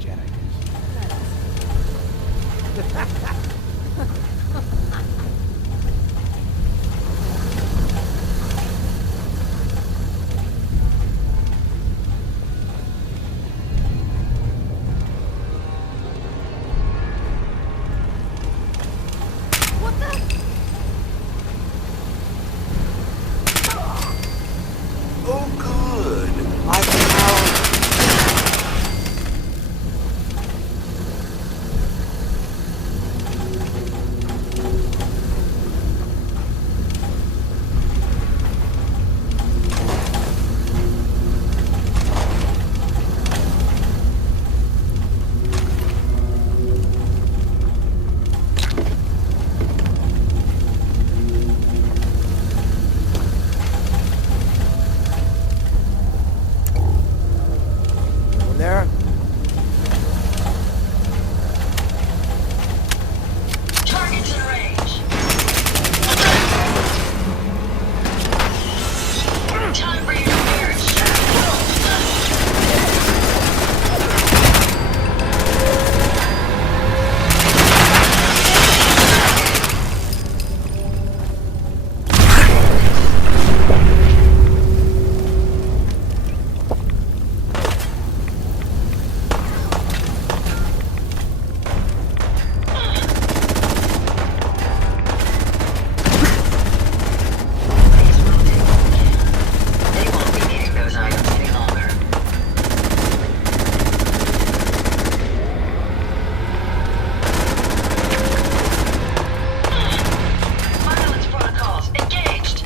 jet, I What the? Oh, good. I found... there? Targets in range. Time for your interference. They won't be needing those items any longer. Violence protocols engaged.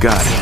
Got it.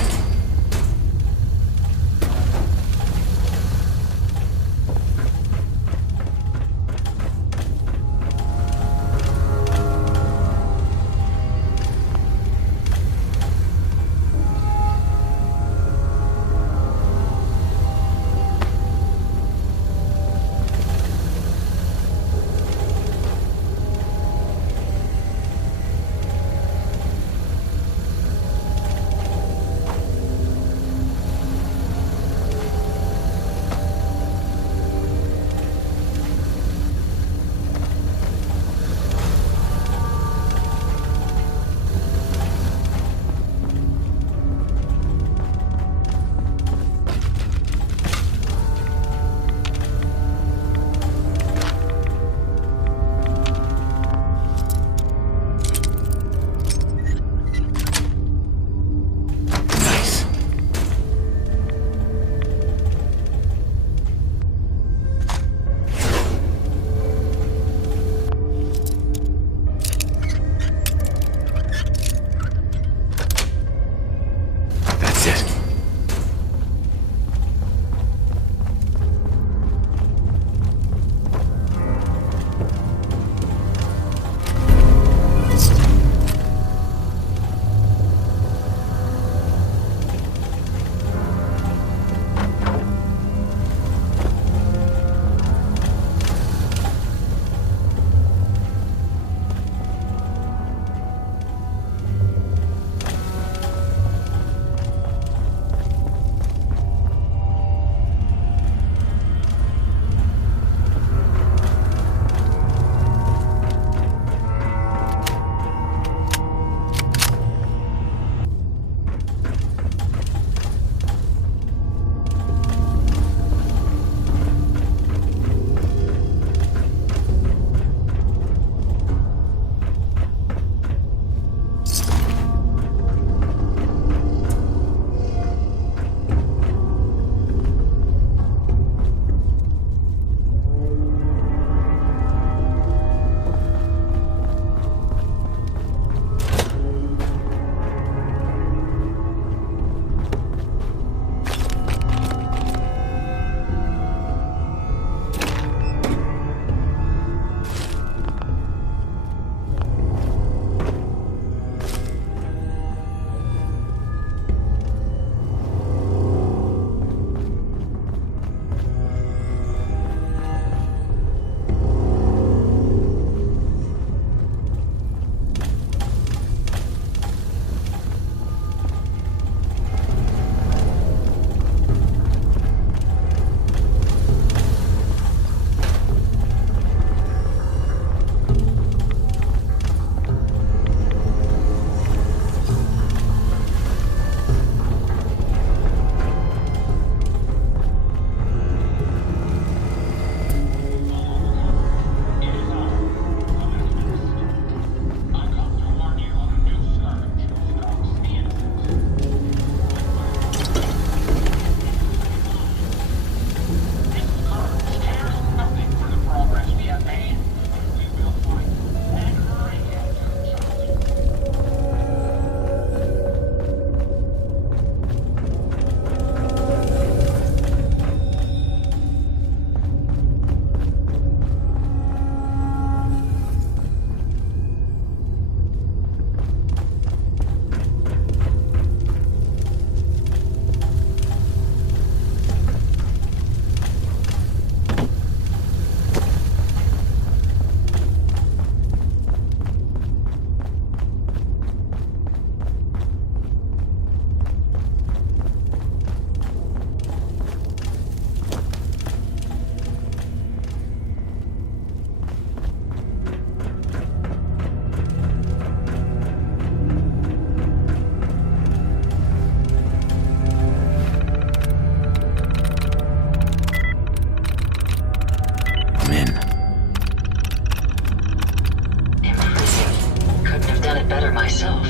yourself.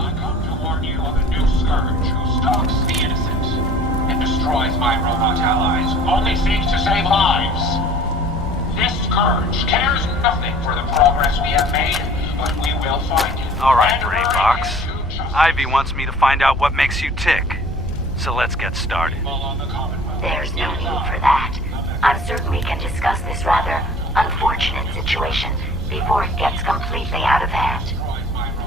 I come to warn you of a new scourge who stalks the innocent and destroys my robot allies, only seeks to save lives. This scourge cares nothing for the progress we have made, but we will find him. All right, and bring Greybox. him to justice. Ivy wants me to find out what makes you tick. So let's get started. On the Commonwealth. There's no need for that. I'm certain we can discuss this rather unfortunate situation before it gets completely out of hand.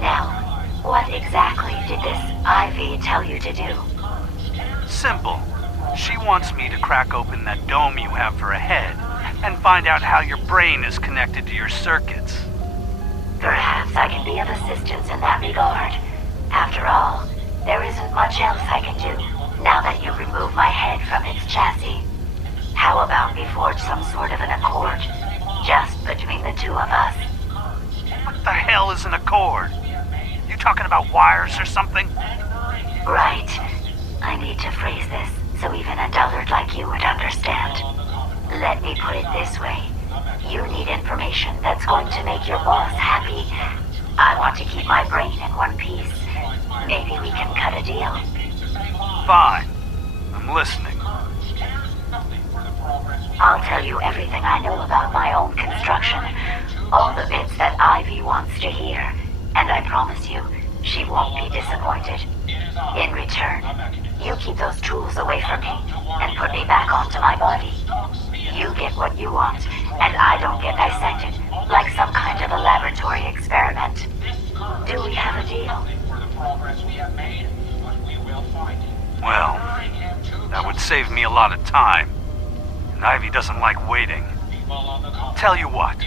Now, what exactly did this Ivy tell you to do? Simple. She wants me to crack open that dome you have for a head and find out how your brain is connected to your circuits. Perhaps I can be of assistance in that regard. After all, there isn't much else I can do now that you remove my head from its chassis. How about we forge some sort of an accord, just between the two of us? What the hell is an accord? You talking about wires or something? Right. I need to phrase this so even a dullard like you would understand. Let me put it this way. You need information that's going to make your boss happy. I want to keep my brain in one piece. Maybe we can cut a deal. Fine. I'm listening. I'll tell you everything I know about my own construction. All the bits that Ivy wants to hear. And I promise you, she won't be disappointed. In return, you keep those tools away from me and put me back onto my body. You get what you want, and I don't get dissected like some kind of a laboratory experiment. Do we have a deal? Well, that would save me a lot of time. And Ivy doesn't like waiting. Tell you what,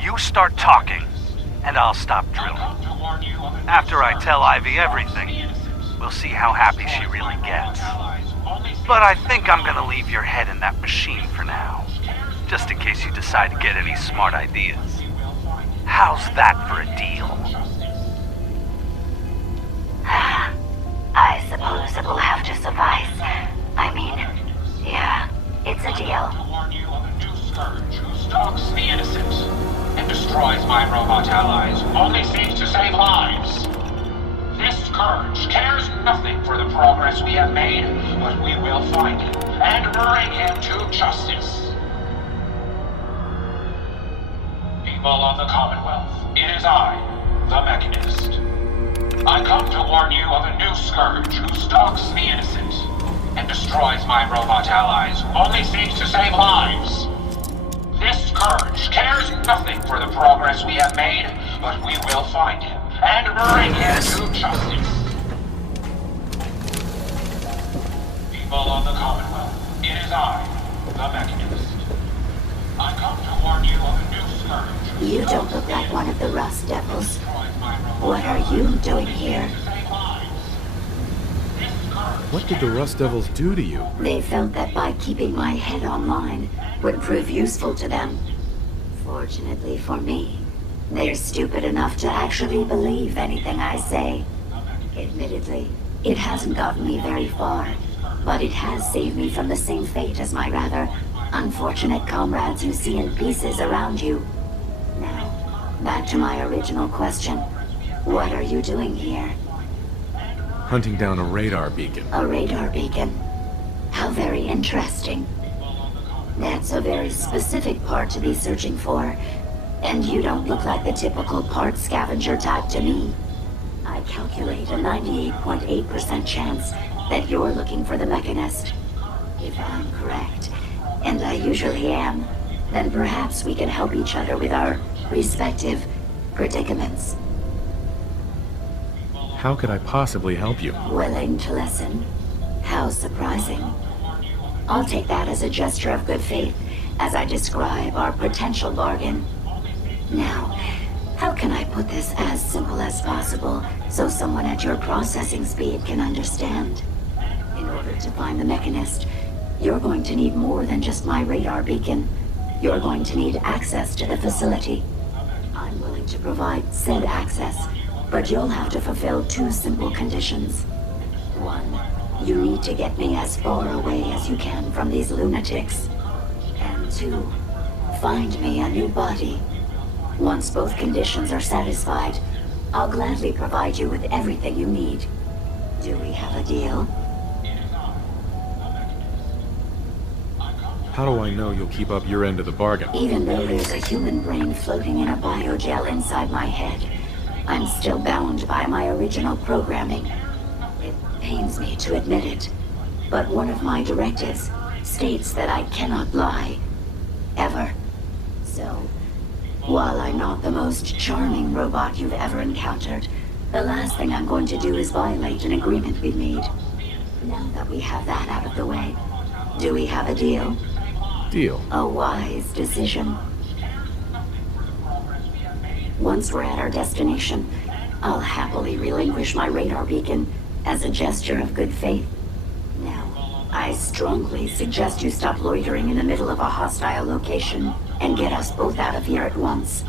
you start talking, and I'll stop drilling. After I tell Ivy everything, we'll see how happy she really gets. But I think I'm gonna leave your head in that machine for now, just in case you decide to get any smart ideas. How's that for a deal? I suppose it will have to suffice. I mean, yeah, it's a deal. Scourge who stalks the innocent and destroys my robot allies, only seeks to save lives. This scourge cares nothing for the progress we have made, but we will find him and bring him to justice. People of the Commonwealth, it is I, the Mechanist. I come to warn you of a new scourge who stalks the innocent and destroys my robot allies, only seeks to save lives. This scourge cares nothing for the progress we have made, but we will find him and bring him to justice. People of the Commonwealth, it is I, the Mechanist. I come to warn you of a new scourge. You don't look like one of the Rust Devils. What are you doing here? What did the Rust Devils do to you? They felt that by keeping my head online would prove useful to them. Fortunately for me, they're stupid enough to actually believe anything I say. Admittedly, it hasn't gotten me very far, but it has saved me from the same fate as my rather unfortunate comrades you see in pieces around you. Now, back to my original question. What are you doing here? Hunting down a radar beacon. A radar beacon? How very interesting. That's a very specific part to be searching for. And you don't look like the typical part scavenger type to me. I calculate a 98.8% chance that you're looking for the Mechanist. If I'm correct, and I usually am, then perhaps we can help each other with our respective predicaments. How could I possibly help you? Willing to listen? How surprising. I'll take that as a gesture of good faith as I describe our potential bargain. Now, how can I put this as simple as possible so someone at your processing speed can understand? In order to find the Mechanist, you're going to need more than just my radar beacon. You're going to need access to the facility. I'm willing to provide said access, but you'll have to fulfill two simple conditions. One, you need to get me as far away as you can from these lunatics. And two, find me a new body. Once both conditions are satisfied, I'll gladly provide you with everything you need. Do we have a deal? How do I know you'll keep up your end of the bargain? Even though there's a human brain floating in a biogel inside my head, I'm still bound by my original programming. It pains me to admit it, but one of my directives states that I cannot lie. Ever. So, while I'm not the most charming robot you've ever encountered, the last thing I'm going to do is violate an agreement we made. Now that we have that out of the way, do we have a deal? Deal. A wise decision. Once we're at our destination, I'll happily relinquish my radar beacon as a gesture of good faith. Now, I strongly suggest you stop loitering in the middle of a hostile location and get us both out of here at once.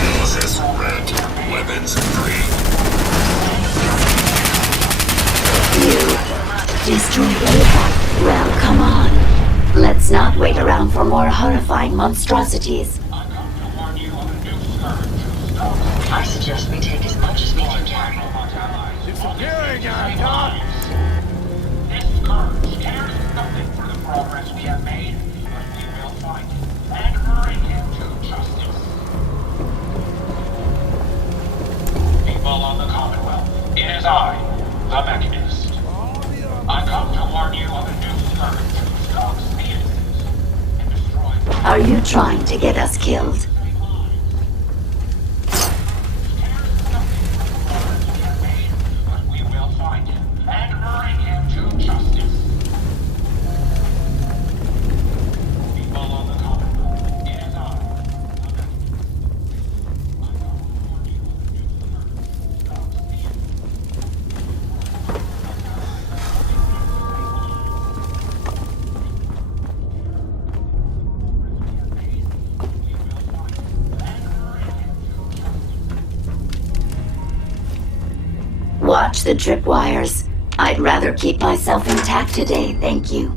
Analysis red. Weapons free. You destroyed Ava. Well, come on. Let's not wait around for more horrifying monstrosities. I suggest we take as much as we can carry. Disappearing on top. This scourge cares nothing for the progress we have made, but we will find him and bring him to justice. People of the Commonwealth, it is I, the Mechanist. I come to warn you of a new scourge who stalks the innocent and destroys. Are you trying to get us killed? But we will find him and bring him to justice. People of the Commonwealth, it is I, Watch the tripwires. I'd rather keep myself intact today, thank you.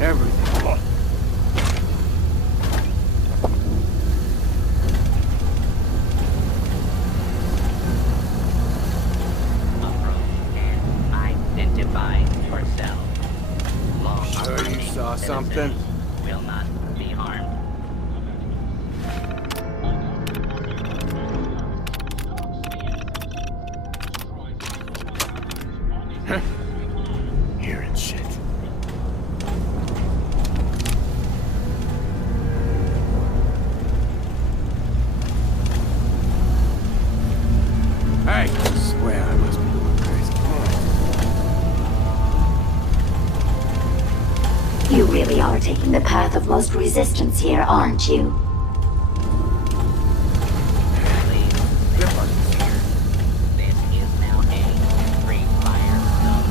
Everything. Identify yourself. Sure you saw something? Will not be harmed. Hearing shit. Hey! I swear I must be going crazy. You really are taking the path of most resistance here, aren't you? Get on this here. This is now a free fire zone.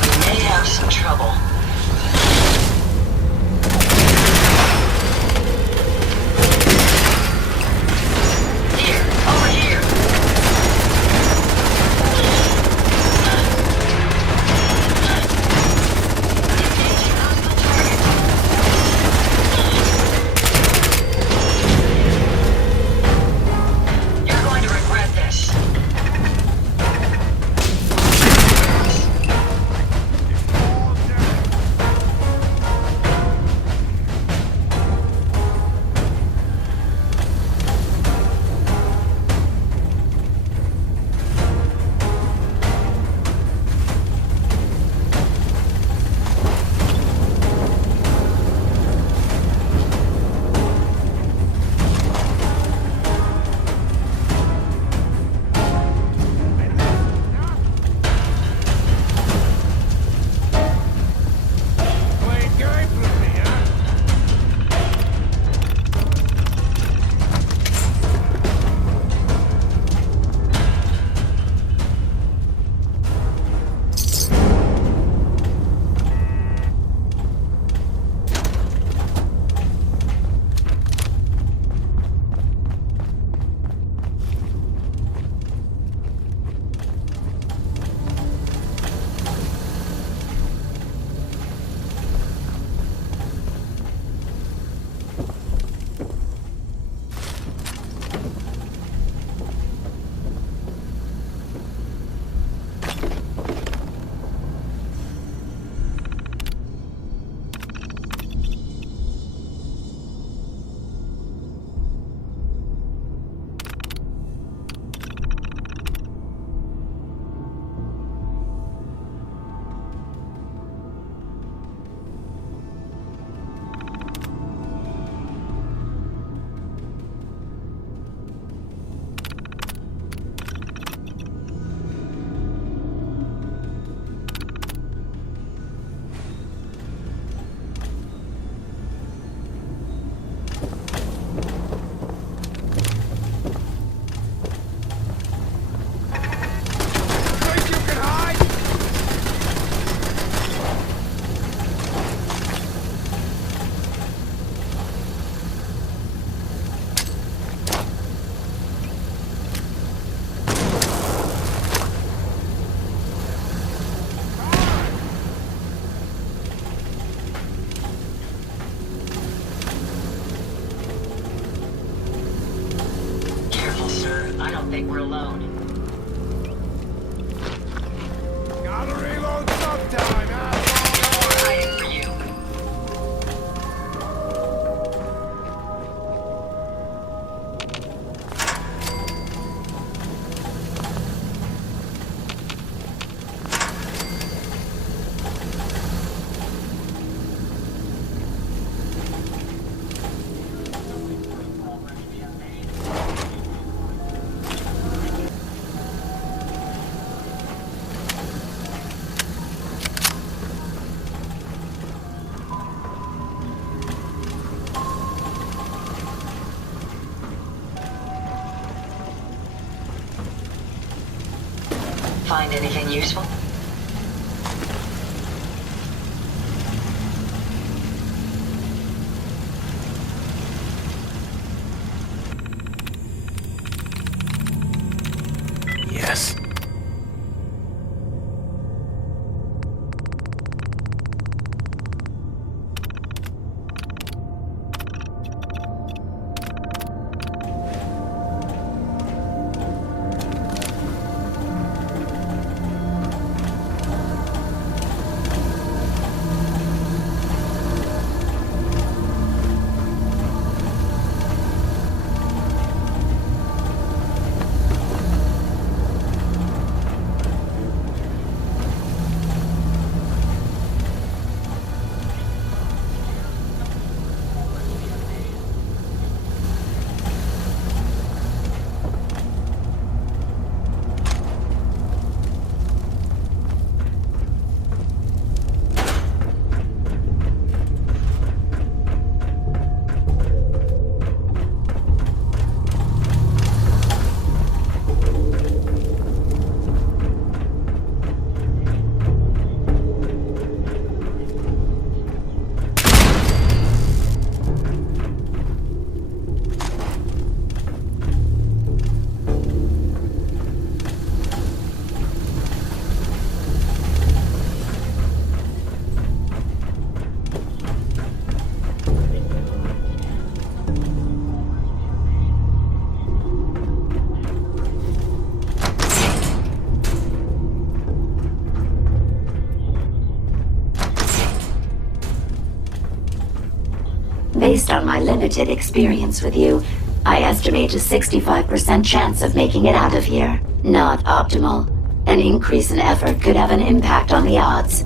We may have some trouble. Here, over here. don't think we're alone. Gotta reload sometime, No asshole! more hiding for you. Find anything useful? Yes. Based on my limited experience with you, I estimate a 65% chance of making it out of here. Not optimal. An increase in effort could have an impact on the odds.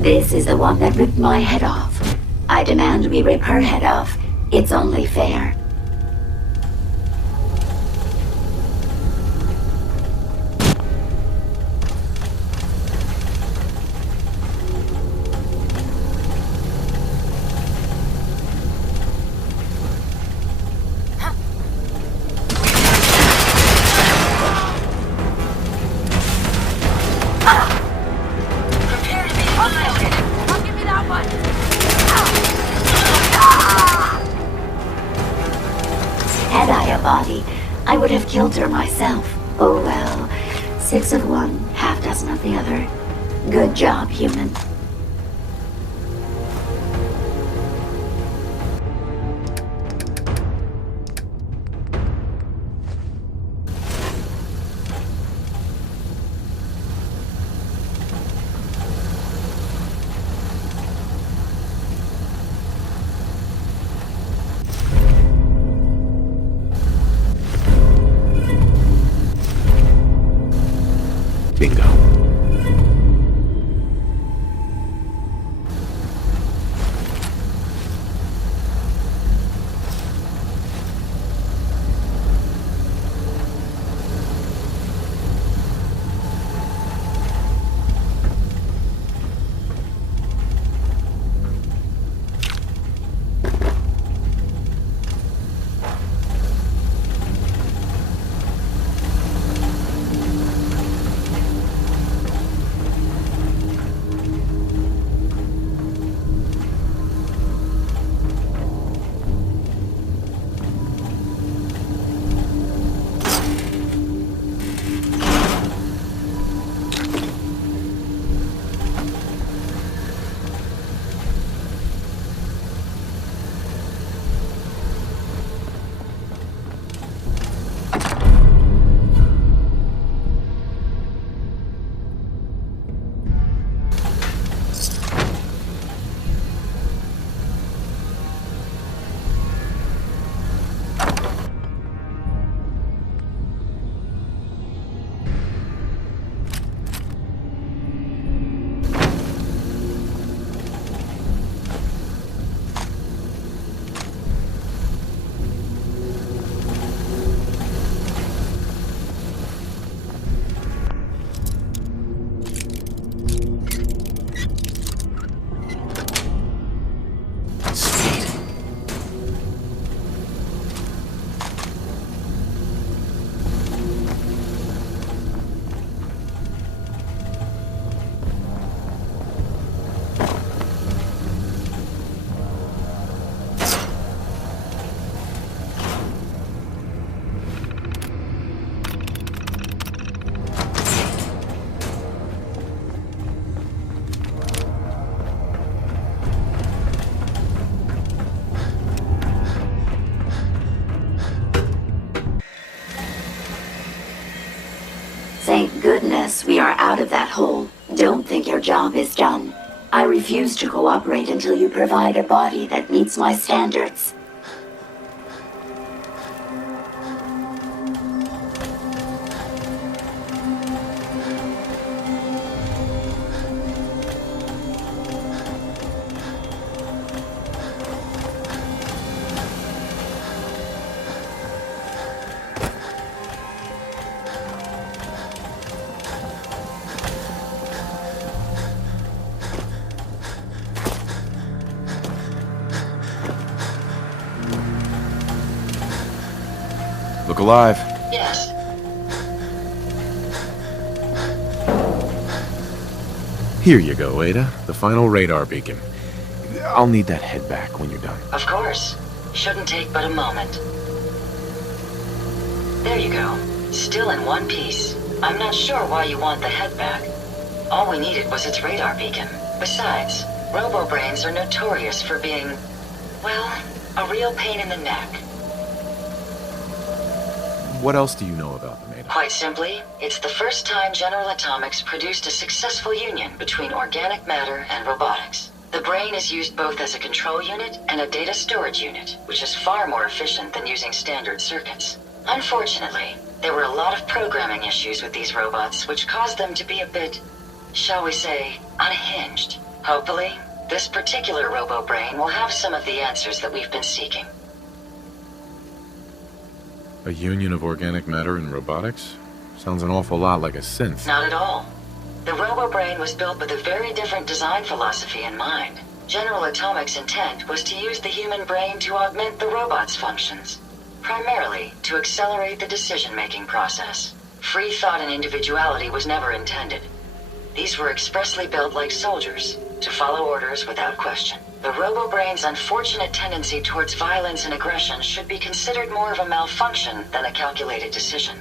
This is the one that ripped my head off. I demand we rip her head off. It's only fair. Prepare to be violated. Don't give me that one! Had I a body, I would have killed her myself. Oh well. 6 of one, half dozen of the other. Good job, human. Bingo. are out of that hole, don't think your job is done. I refuse to cooperate until you provide a body that meets my standards. Look alive. Yes. Here you go, Ada. The final radar beacon. I'll need that head back when you're done. Of course. Shouldn't take but a moment. There you go. Still in one piece. I'm not sure why you want the head back. All we needed was its radar beacon. Besides, robo-brains are notorious for being, well, a real pain in the neck. What else do you know about them, Ada? Quite simply, it's the first time General Atomics produced a successful union between organic matter and robotics. The brain is used both as a control unit and a data storage unit, which is far more efficient than using standard circuits. Unfortunately, there were a lot of programming issues with these robots, which caused them to be a bit, shall we say, unhinged. Hopefully, this particular robo-brain will have some of the answers that we've been seeking. A union of organic matter and robotics? Sounds an awful lot like a synth. Not at all. The robo-brain was built with a very different design philosophy in mind. General Atomics' intent was to use the human brain to augment the robot's functions, primarily to accelerate the decision-making process. Free thought and individuality was never intended. These were expressly built like soldiers, to follow orders without question. The robo-brain's unfortunate tendency towards violence and aggression should be considered more of a malfunction than a calculated decision.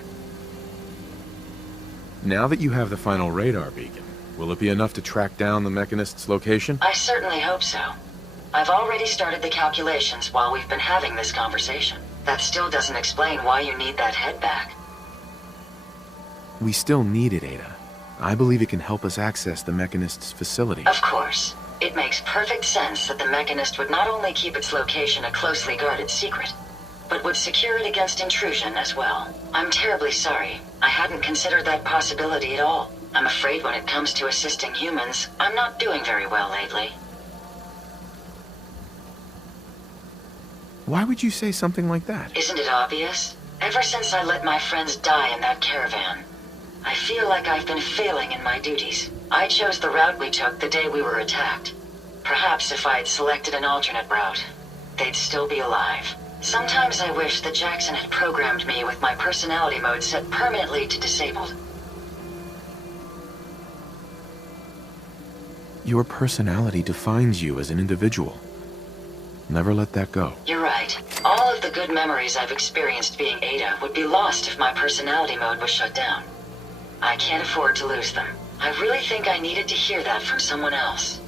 Now that you have the final radar beacon, will it be enough to track down the Mechanist's location? I certainly hope so. I've already started the calculations while we've been having this conversation. That still doesn't explain why you need that head back. We still need it, Ada. I believe it can help us access the Mechanist's facility. Of course. It makes perfect sense that the Mechanist would not only keep its location a closely guarded secret, but would secure it against intrusion as well. I'm terribly sorry. I hadn't considered that possibility at all. I'm afraid when it comes to assisting humans, I'm not doing very well lately. Why would you say something like that? Isn't it obvious? Ever since I let my friends die in that caravan, I feel like I've been failing in my duties. I chose the route we took the day we were attacked. Perhaps if I had selected an alternate route, they'd still be alive. Sometimes I wish that Jackson had programmed me with my personality mode set permanently to disabled. Your personality defines you as an individual. Never let that go. You're right. All of the good memories I've experienced being Ada would be lost if my personality mode was shut down. I can't afford to lose them. I really think I needed to hear that from someone else.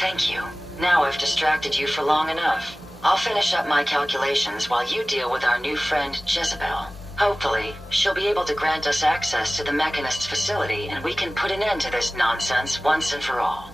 Thank you. Now I've distracted you for long enough. I'll finish up my calculations while you deal with our new friend, Jezebel. Hopefully, she'll be able to grant us access to the Mechanist's facility and we can put an end to this nonsense once and for all.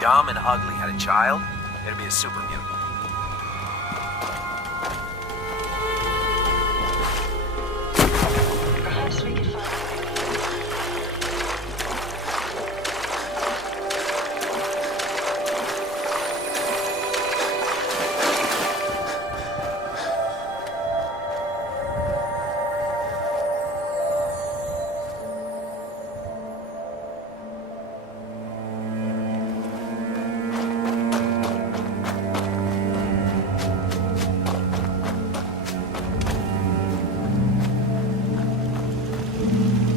dumb and ugly had a child, it'd be a super mutant. Perhaps we could find...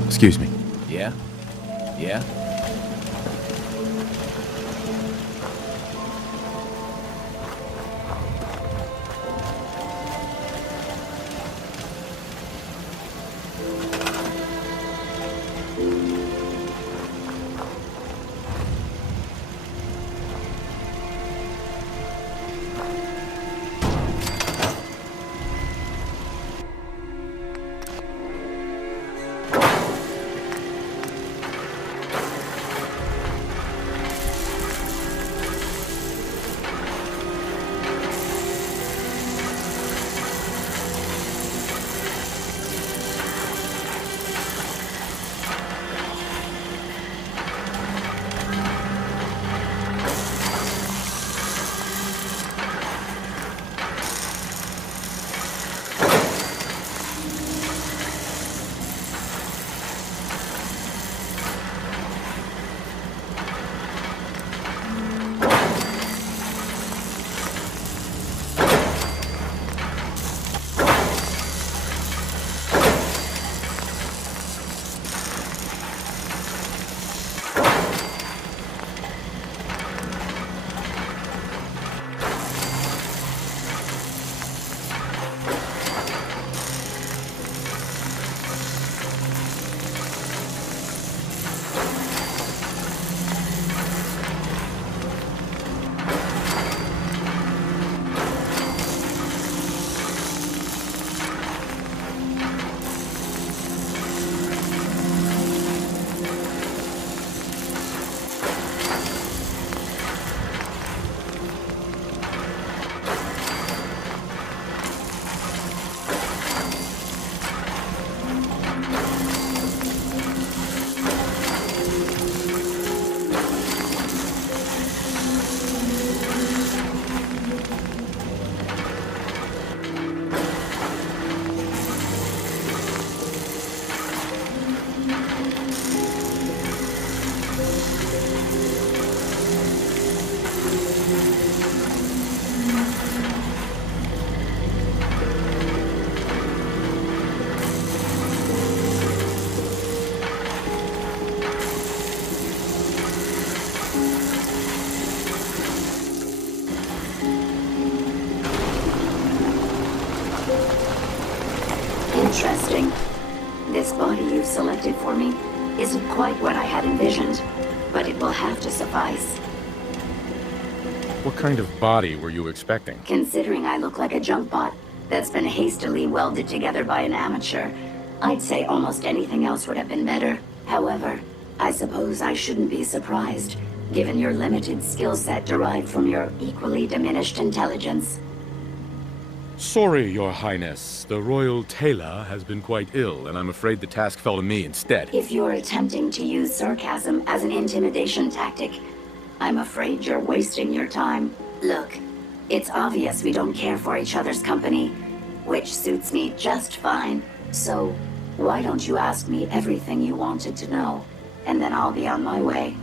Excuse me. Yeah? Yeah? Interesting. This body you've selected for me isn't quite what I had envisioned, but it will have to suffice. What kind of body were you expecting? Considering I look like a junk bot that's been hastily welded together by an amateur, I'd say almost anything else would have been better. However, I suppose I shouldn't be surprised, given your limited skill set derived from your equally diminished intelligence. Sorry, Your Highness. The Royal Tailor has been quite ill, and I'm afraid the task fell to me instead. If you're attempting to use sarcasm as an intimidation tactic, I'm afraid you're wasting your time. Look, it's obvious we don't care for each other's company, which suits me just fine. So, why don't you ask me everything you wanted to know, and then I'll be on my way.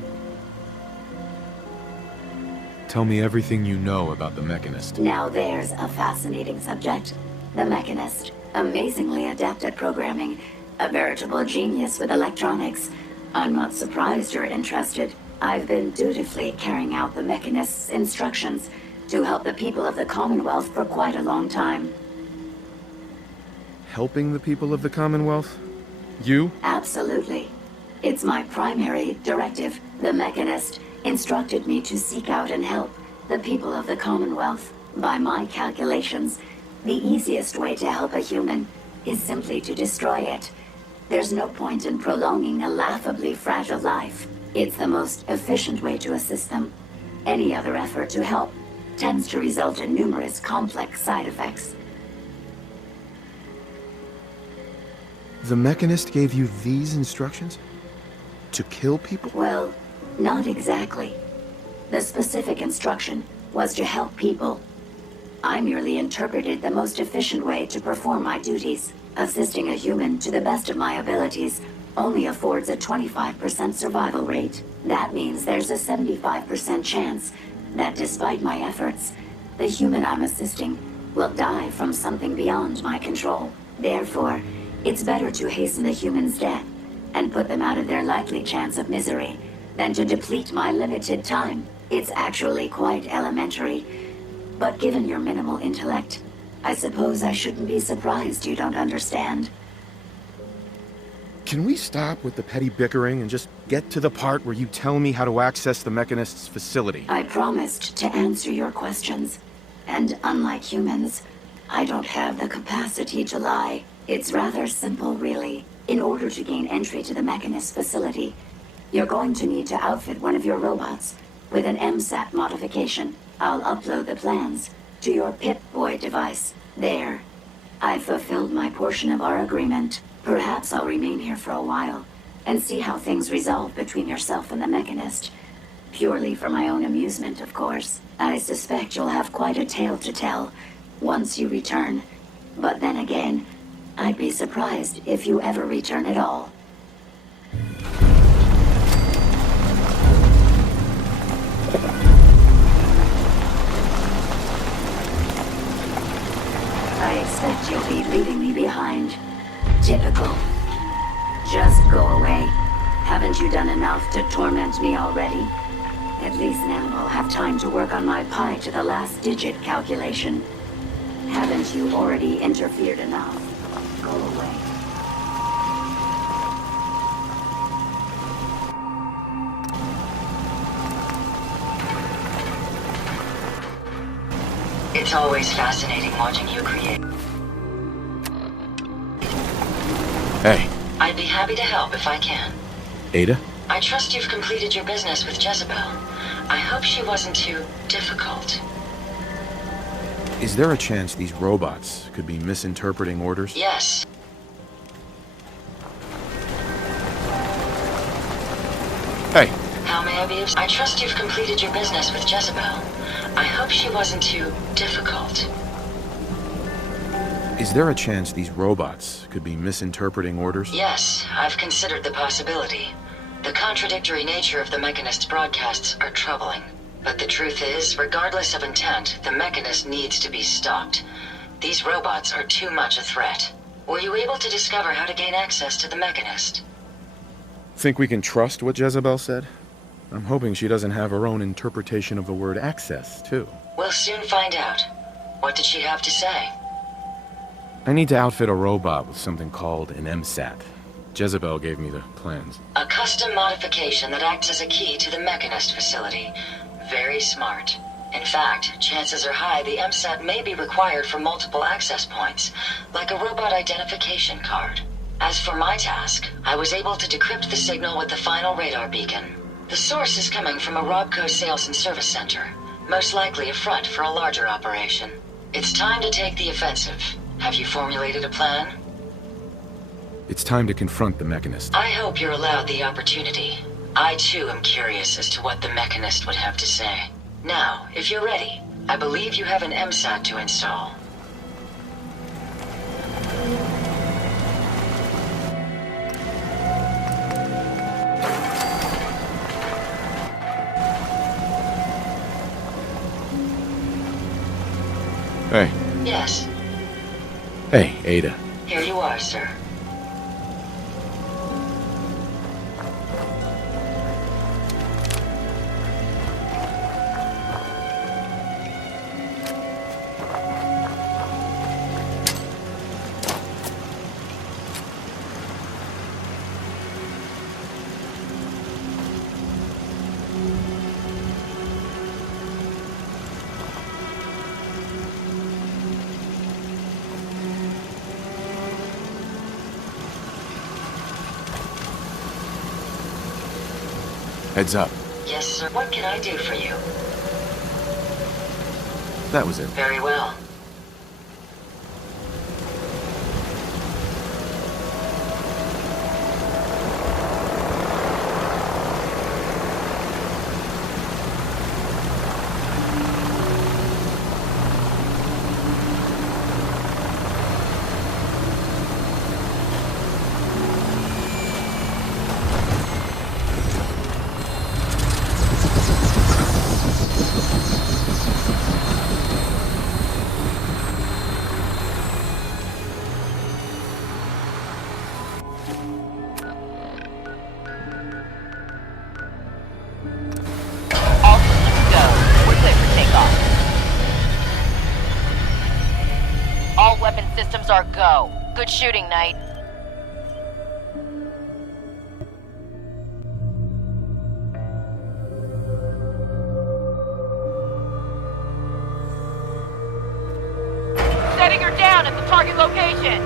Tell me everything you know about the Mechanist. Now there's a fascinating subject. The Mechanist, amazingly adept at programming, a veritable genius with electronics. I'm not surprised you're interested. I've been dutifully carrying out the Mechanist's instructions to help the people of the Commonwealth for quite a long time. Helping the people of the Commonwealth? You? Absolutely. It's my primary directive. The Mechanist instructed me to seek out and help the people of the Commonwealth. By my calculations, the easiest way to help a human is simply to destroy it. There's no point in prolonging a laughably fragile life. It's the most efficient way to assist them. Any other effort to help tends to result in numerous complex side effects. The Mechanist gave you these instructions? To kill people? Well, not exactly. The specific instruction was to help people. I merely interpreted the most efficient way to perform my duties. Assisting a human to the best of my abilities only affords a 25% survival rate. That means there's a 75% chance that despite my efforts, the human I'm assisting will die from something beyond my control. Therefore, it's better to hasten the human's death and put them out of their likely chance of misery than to deplete my limited time. It's actually quite elementary, but given your minimal intellect, I suppose I shouldn't be surprised you don't understand. Can we stop with the petty bickering and just get to the part where you tell me how to access the Mechanist's facility? I promised to answer your questions, and unlike humans, I don't have the capacity to lie. It's rather simple, really. In order to gain entry to the Mechanist facility, you're going to need to outfit one of your robots with an MSAT modification. I'll upload the plans to your Pip-Boy device. There. I've fulfilled my portion of our agreement. Perhaps I'll remain here for a while and see how things resolve between yourself and the Mechanist. Purely for my own amusement, of course. I suspect you'll have quite a tale to tell once you return. But then again, I'd be surprised if you ever return at all. I expect you'll be leaving me behind. Typical. Just go away. Haven't you done enough to torment me already? At least now I'll have time to work on my pi to the last digit calculation. Haven't you already interfered enough? Go away. It's always fascinating watching you create. Hey, I'd be happy to help if I can. Ada? I trust you've completed your business with Jezebel. I hope she wasn't too difficult. Is there a chance these robots could be misinterpreting orders? Yes. Hey, How may I be of... I trust you've completed your business with Jezebel. I hope she wasn't too difficult. is there a chance these robots could be misinterpreting orders? Yes, I've considered the possibility. The contradictory nature of the Mechanist's broadcasts are troubling. But the truth is, regardless of intent, the Mechanist needs to be stopped. These robots are too much a threat. Were you able to discover how to gain access to the Mechanist? Think we can trust what Jezebel said? I'm hoping she doesn't have her own interpretation of the word access, too. We'll soon find out. What did she have to say? I need to outfit a robot with something called an MSAT. Jezebel gave me the plans. A custom modification that acts as a key to the Mechanist facility. Very smart. In fact, chances are high the MSAT may be required for multiple access points, like a robot identification card. As for my task, I was able to decrypt the signal with the final radar beacon. The source is coming from a Robco sales and service center, most likely a front for a larger operation. It's time to take the offensive. Have you formulated a plan? It's time to confront the Mechanist. I hope you're allowed the opportunity. I too am curious as to what the Mechanist would have to say. Now, if you're ready, I believe you have an MSAT to install. Hey. Yes, Hey, Ada. here you are, sir. Heads up. Yes, sir. What can I do for you? That was it. Very well. All systems go. We're clear for takeoff. All weapon systems are go. Good shooting, Knight. Setting her down at the target location.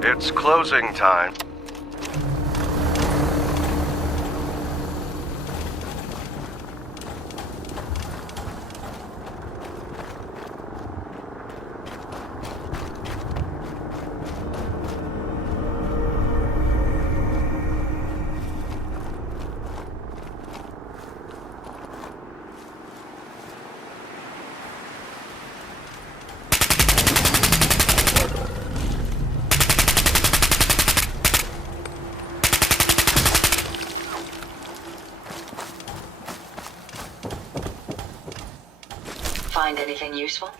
It's closing time. Find anything useful?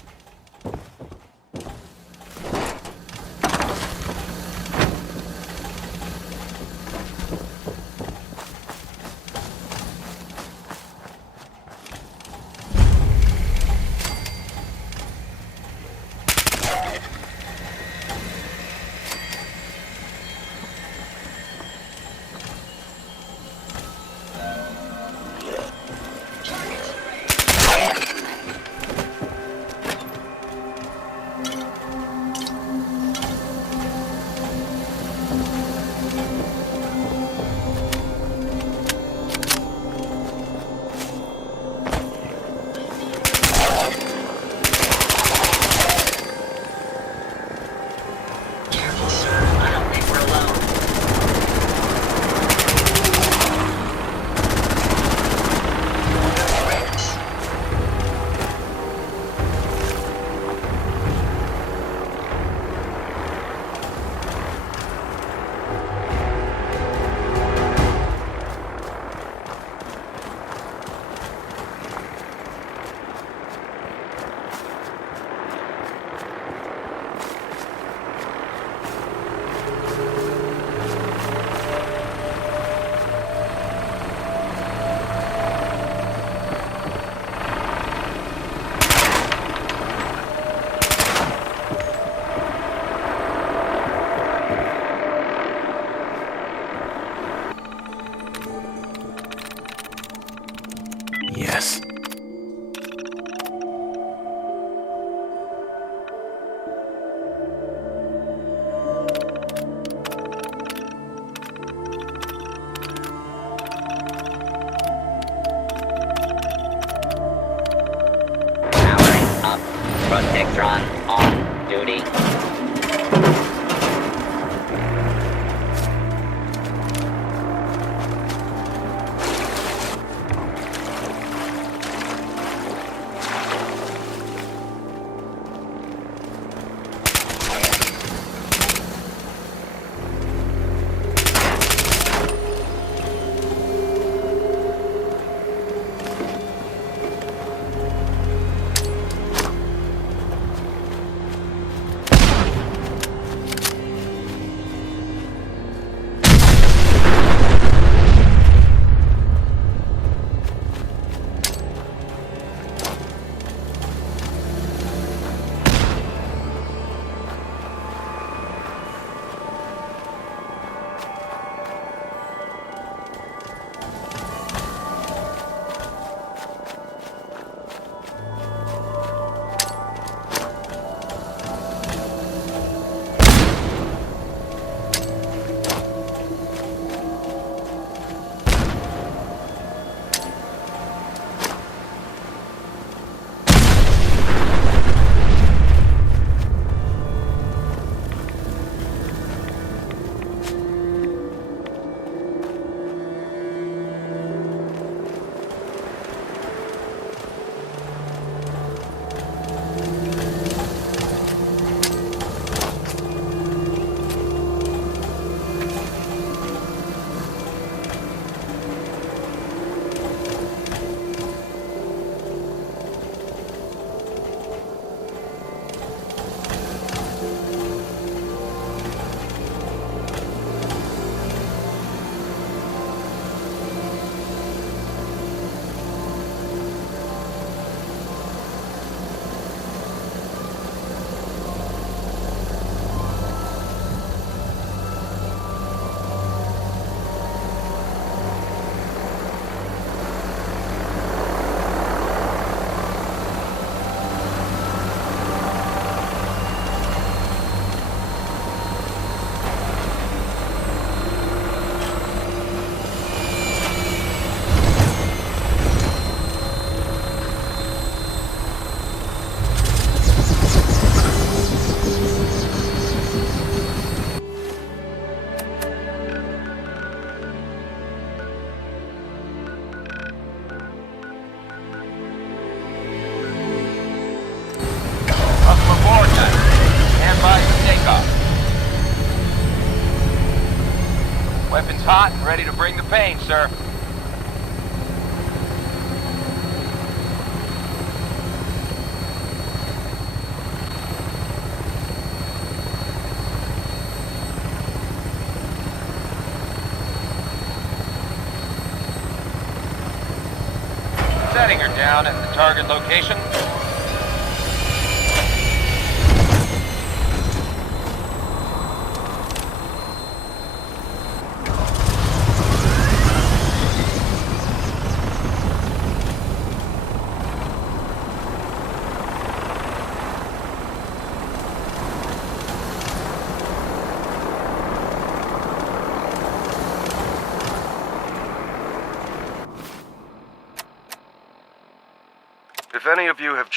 Yes. Powering up. Protectron on duty. takeoff. Weapons hot and ready to bring the pain, sir. Setting her down at the target location. If any of you have